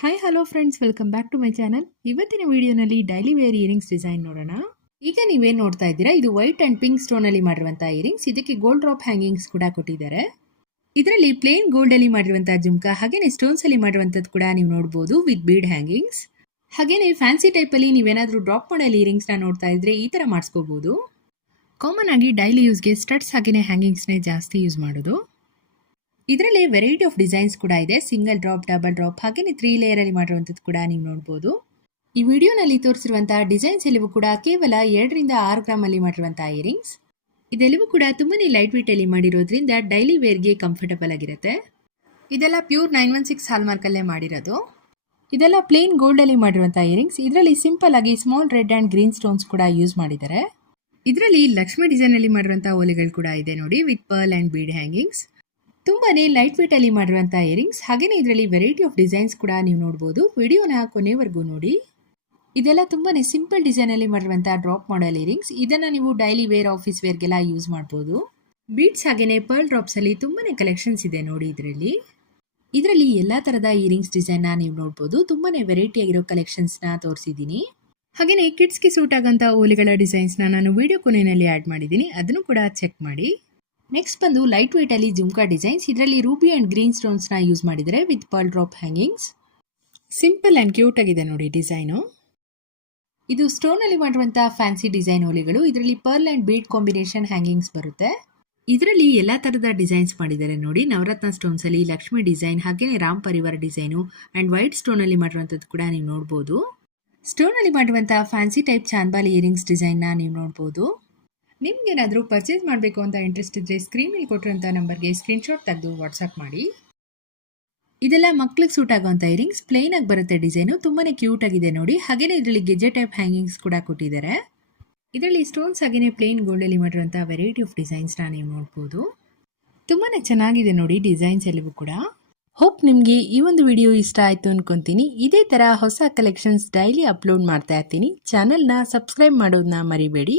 Hi hello friends welcome back to my channel ಇವತ್ತಿನ ವಿಡಿಯೋನಲ್ಲಿ daily wear earrings design ನೋಡೋಣ. ಈಗ ನೀವೇನು ನೋಡ್ತಾ ಇದ್ದೀರಾ? ಇದು ವೈಟ್ ಅಂಡ್ ಪಿಂಕ್ ಸ್ಟೋನ್ ಅಲ್ಲಿ ಮಾಡಿರುವಂತಹ ಇಯರಿಂಗ್ಸ್ ಇದಕ್ಕೆ ಗೋಲ್ಡ್ ಡ್ರಾಪ್ ಹ್ಯಾಂಗಿಂಗ್ಸ್ ಕೂಡ ಕೊಟ್ಟಿದ್ದಾರೆ. ಇದರಲ್ಲಿ ಪ್ಲೇನ್ ಗೋಲ್ಡ್ ಅಲ್ಲಿ ಮಾಡಿರುವಂತಹ ಜುಮ್ಕ, ಹಾಗೇನೆ ಸ್ಟೋನ್ಸ್ ಅಲ್ಲಿ ಮಾಡಿರುವಂತದ್ದು ಕೂಡ ನೀವು ನೋಡಬಹುದು ವಿತ್ ಬೀಡ್ ಹ್ಯಾಂಗಿಂಗ್ಸ್ ಹಾಗೇನೆ ಫ್ಯಾನ್ಸಿ ಟೈಪ್ ಅಲ್ಲಿ ನೀವೇನಾದ್ರೂ ಡ್ರಾಪ್ ಮಾಡಲ್ ಇಯರಿಂಗ್ಸ್ನ ನೋಡ್ತಾ ಇದ್ರೆ ಈ ತರ ಮಾಡಿಸ್ಕೋಬಹುದು ಕಾಮನ್ ಆಗಿ ಡೈಲಿ ಯೂಸ್ಗೆ ಸ್ಟಡ್ಸ್ ಹಾಗೇನೆ ಹ್ಯಾಂಗಿಂಗ್ಸ್ನೇ ಜಾಸ್ತಿ ಯೂಸ್ ಮಾಡೋದು. ಇದರಲ್ಲಿ ವೆರೈಟಿ ಆಫ್ ಡಿಸೈನ್ಸ್ ಕೂಡ ಇದೆ. ಸಿಂಗಲ್ ಡ್ರಾಪ್ ಡಬಲ್ ಡ್ರಾಪ್ ಹಾಗೆಯೇ ತ್ರೀ ಲೇಯರ್ ಅಲ್ಲಿ ಮಾಡಿರುವಂಥದ್ದು ಕೂಡ ನೀವು ನೋಡ್ಬೋದು. ಈ ವಿಡಿಯೋನಲ್ಲಿ ತೋರಿಸಿರುವಂತಹ ಡಿಸೈನ್ಸ್ ಎಲ್ಲವೂ ಕೂಡ ಕೇವಲ ಎರಡರಿಂದ ಆರು ಗ್ರಾಮ್ ಅಲ್ಲಿ ಮಾಡಿರುವಂತಹ ಇಯರಿಂಗ್ಸ್ ಇದೆಲ್ಲವೂ ಕೂಡ ತುಂಬಾನೇ ಲೈಟ್ ವೇಟ್ ಅಲ್ಲಿ ಮಾಡಿರೋದ್ರಿಂದ ಡೈಲಿ ವೇರ್ಗೆ ಕಂಫರ್ಟಬಲ್ ಆಗಿರುತ್ತೆ. ಇದೆಲ್ಲ pure nine one six hallmark ಅಲ್ಲೇ ಮಾಡಿರೋದು. ಇದೆಲ್ಲ ಪ್ಲೇನ್ ಗೋಲ್ಡ್ ಅಲ್ಲಿ ಮಾಡಿರುವಂತಹ ಇಯರಿಂಗ್ಸ್ ಇದರಲ್ಲಿ ಸಿಂಪಲ್ ಆಗಿ small red and green stones ಕೂಡ ಯೂಸ್ ಮಾಡಿದ್ದಾರೆ. ಇದರಲ್ಲಿ ಲಕ್ಷ್ಮಿ ಡಿಸೈನ್ ಅಲ್ಲಿ ಮಾಡಿರುವಂತಹ ಓಲೆಗಳು ಕೂಡ ಇದೆ ನೋಡಿ with pearl and bead hangings ತುಂಬಾನೇ ಲೈಟ್ ವೇಟ್ ಅಲ್ಲಿ ಮಾಡಿರುವಂತಹ ಇಯರಿಂಗ್ಸ್ ಹಾಗೇನೆ ಇದರಲ್ಲಿ ವೆರೈಟಿ ಆಫ್ ಡಿಸೈನ್ಸ್ ಕೂಡ ನೀವು ನೋಡಬಹುದು ವಿಡಿಯೋನ ಕೊನೆವರೆಗೂ ನೋಡಿ. ಇದೆಲ್ಲ ತುಂಬಾನೇ ಸಿಂಪಲ್ ಡಿಸೈನ್ ಅಲ್ಲಿ ಮಾಡಿರುವಂತಹ ಡ್ರಾಪ್ ಮಾಡಲ್ ಇಯರಿಂಗ್ಸ್ ಇದನ್ನ ನೀವು ಡೈಲಿ ವೇರ್ ಆಫೀಸ್ ವೇರ್ಗೆಲ್ಲ ಯೂಸ್ ಮಾಡಬಹುದು ಬೀಡ್ಸ್ ಹಾಗೇನೆ ಪರ್ಲ್ ಡ್ರಾಪ್ಸ್ ಅಲ್ಲಿ ತುಂಬಾನೇ ಕಲೆಕ್ಷನ್ಸ್ ಇದೆ ನೋಡಿ ಇದರಲ್ಲಿ. ಇದರಲ್ಲಿ ಎಲ್ಲಾ ತರದ ಇಯರಿಂಗ್ಸ್ ಡಿಸೈನ್ನ ನೀವು ನೋಡಬಹುದು ತುಂಬಾನೇ ವೆರೈಟಿ ಆಗಿರೋ ಕಲೆಕ್ಷನ್ಸ್ನ ತೋರಿಸಿದ್ದೀನಿ. ಹಾಗೇನೆ ಕಿಡ್ಸ್ಗೆ ಸೂಟ್ ಆಗಂತ ಓಲೆಗಳ ಡಿಸೈನ್ಸ್ನ ನಾನು ವಿಡಿಯೋ ಕೊನೆಯಲ್ಲಿ ಆಡ್ ಮಾಡಿದ್ದೀನಿ. ಅದನ್ನು ಕೂಡ ಚೆಕ್ ಮಾಡಿ. ನೆಕ್ಸ್ಟ್ ಬಂದು ಲೈಟ್ ವೇಟ್ ಅಲ್ಲಿ ಜುಮ್ಕಾ ಡಿಸೈನ್ಸ್ ಇದರಲ್ಲಿ ರೂಬಿ ಅಂಡ್ ಗ್ರೀನ್ ಸ್ಟೋನ್ಸ್ನ ಯೂಸ್ ಮಾಡಿದರೆ with pearl drop hangings simple and cute ಆಗಿದೆ ನೋಡಿ ಡಿಸೈನು ಇದು ಸ್ಟೋನ್ ಅಲ್ಲಿ ಮಾಡಿರುವಂತಹ ಫ್ಯಾನ್ಸಿ ಡಿಸೈನ್ ಓಲಿಗಳು ಇದರಲ್ಲಿ pearl and bead combination hangings ಬರುತ್ತೆ. ಇದರಲ್ಲಿ ಎಲ್ಲಾ ಥರದ ಡಿಸೈನ್ಸ್ ಮಾಡಿದ್ದಾರೆ ನೋಡಿ. ನವರತ್ನ ಸ್ಟೋನ್ಸ್ ಅಲ್ಲಿ ಲಕ್ಷ್ಮಿ ಡಿಸೈನ್ ಹಾಗೇನೆ ರಾಮ್ ಪರಿವಾರ ಡಿಸೈನು ಅಂಡ್ ವೈಟ್ ಸ್ಟೋನ್ ಅಲ್ಲಿ ಮಾಡಿರುವಂಥದ್ದು ಕೂಡ ನೀವು ನೋಡಬಹುದು ಸ್ಟೋನ್ ಅಲ್ಲಿ ಮಾಡಿರುವಂತಹ ಫ್ಯಾನ್ಸಿ ಟೈಪ್ ಚಾನ್ಬಾಲ್ ಇಯರಿಂಗ್ಸ್ ಡಿಸೈನ್ನ ನೀವು ನೋಡಬಹುದು ನಿಮ್ಗೇನಾದರೂ ಪರ್ಚೇಸ್ ಮಾಡಬೇಕು ಅಂತ ಇಂಟ್ರೆಸ್ಟ್ ಇದ್ದರೆ ಸ್ಕ್ರೀನಲ್ಲಿ ಕೊಟ್ಟಿರೋಂಥ ನಂಬರ್ಗೆ ಸ್ಕ್ರೀನ್ಶಾಟ್ ತೆಗೆದು ವಾಟ್ಸಪ್ ಮಾಡಿ. ಇದೆಲ್ಲ ಮಕ್ಳಿಗೆ ಸೂಟ್ ಆಗುವಂಥ ಇಯರಿಂಗ್ಸ್ ಪ್ಲೇನ್ ಆಗಿ ಬರುತ್ತೆ ಡಿಸೈನು ತುಂಬಾ ಕ್ಯೂಟ್ ಆಗಿದೆ ನೋಡಿ. ಹಾಗೆಯೇ ಇದರಲ್ಲಿ ಗೆಜೆ ಟೈಪ್ ಹ್ಯಾಂಗಿಂಗ್ಸ್ ಕೂಡ ಕೊಟ್ಟಿದ್ದಾರೆ. ಇದರಲ್ಲಿ ಸ್ಟೋನ್ಸ್ ಹಾಗೆಯೇ ಪ್ಲೇನ್ ಗೋಲ್ಡಲ್ಲಿ ಮಾಡಿರುವಂಥ ವೆರೈಟಿ ಆಫ್ ಡಿಸೈನ್ಸ್ನ ನೀವು ನೋಡ್ಬೋದು. ತುಂಬಾ ಚೆನ್ನಾಗಿದೆ ನೋಡಿ ಡಿಸೈನ್ಸ್ ಎಲ್ಲವೂ ಕೂಡ. ಹೋಪ್ ನಿಮಗೆ ಈ ಒಂದು ವಿಡಿಯೋ ಇಷ್ಟ ಆಯಿತು ಅನ್ಕೊಂತೀನಿ. ಇದೇ ಥರ ಹೊಸ ಕಲೆಕ್ಷನ್ಸ್ ಡೈಲಿ ಅಪ್ಲೋಡ್ ಮಾಡ್ತಾ ಇರ್ತೀನಿ. ಚಾನಲ್ನ ಸಬ್ಸ್ಕ್ರೈಬ್ ಮಾಡೋದನ್ನ ಮರಿಬೇಡಿ.